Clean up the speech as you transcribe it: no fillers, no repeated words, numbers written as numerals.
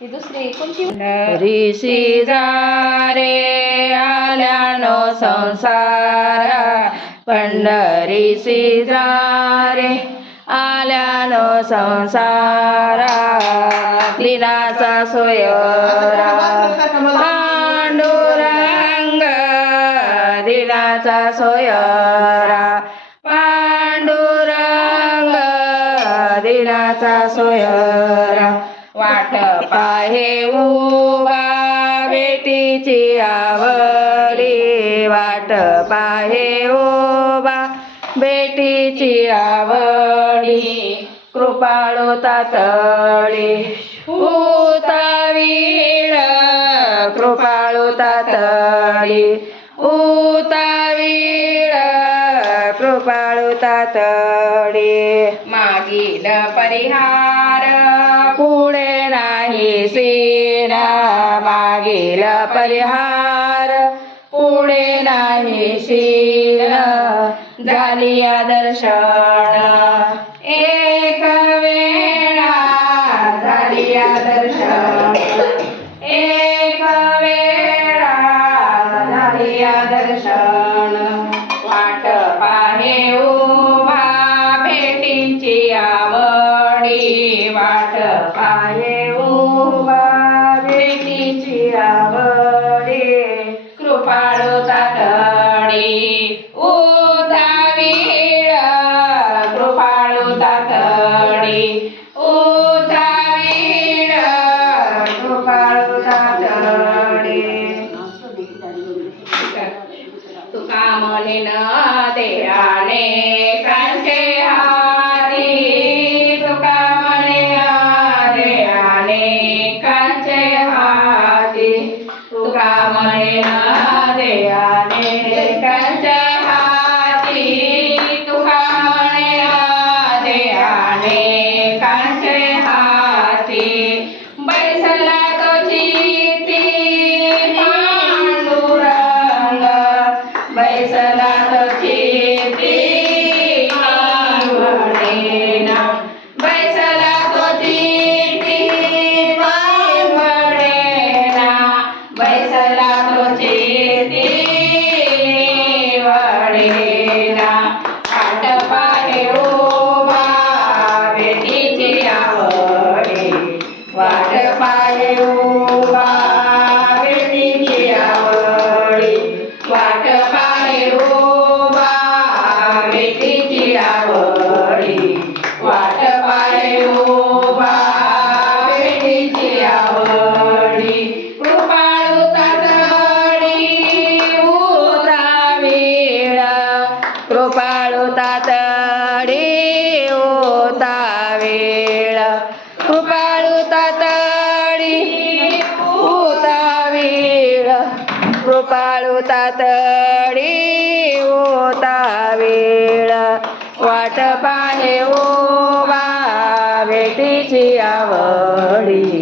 ती दुसरी कोणती? ऋषी रे आल्यानो संसारा, पंढरीसी रे आल्यानो संसारा, दिनाचा सोयरा पांडुरंग, दिनाचा सोयरा पांडुरंग, दिनाचा सोयरा, वाट पाहे उभा भेटीची आवडी, वाट पाहे उभा भेटीची आवडी, कृपाळू तातडी उतावीळ, कृपाळू तातडी उतावीळ, कृपाळू तातडी, मागील परिहार पुढे नाही सीन, मागील परिहार पुढे नाही सीन, झालिया दर्शन एक वेळा, झालिया दर्शन एक वेळा, झालिया दर्शन, वाट पाहे उभा भेटीची आवडी, वाट पाहे उभा भेटीची आवडी, कृपाळू तातडी उतावीळ, कृपाळू तातडी उतावीळ, कृपाळू तातडी, तुका म्हणे न देवाने कांचे हाती, तुका म्हणे देवाने कांचे हाती, तुका म्हणे देवाने कांचे हाती, तुका म्हणे देवाने कांचे हाती, बैसला तो चिती पांडुरंग, बैसला तो चिती पांडुरंगेना, बैसला तो चिती पांडुरंगेना, बैसला तो चिती वडेना, वाट पाहे उभा भेटीची आवडी, वाट पाहे उभा भेटीची आवडी, वाट पाहे उभा भेटीची आवडी, वाट पाहे उभा भेटीची आवडी, कृपाळू तातडी उतावीळ, कृपाळू तातडी उतावीळ, कृपाळू तातडी उतावीळ, कृपाळू तातडी उतावीळ, वाट पाहे उभा भेटीची आवडी.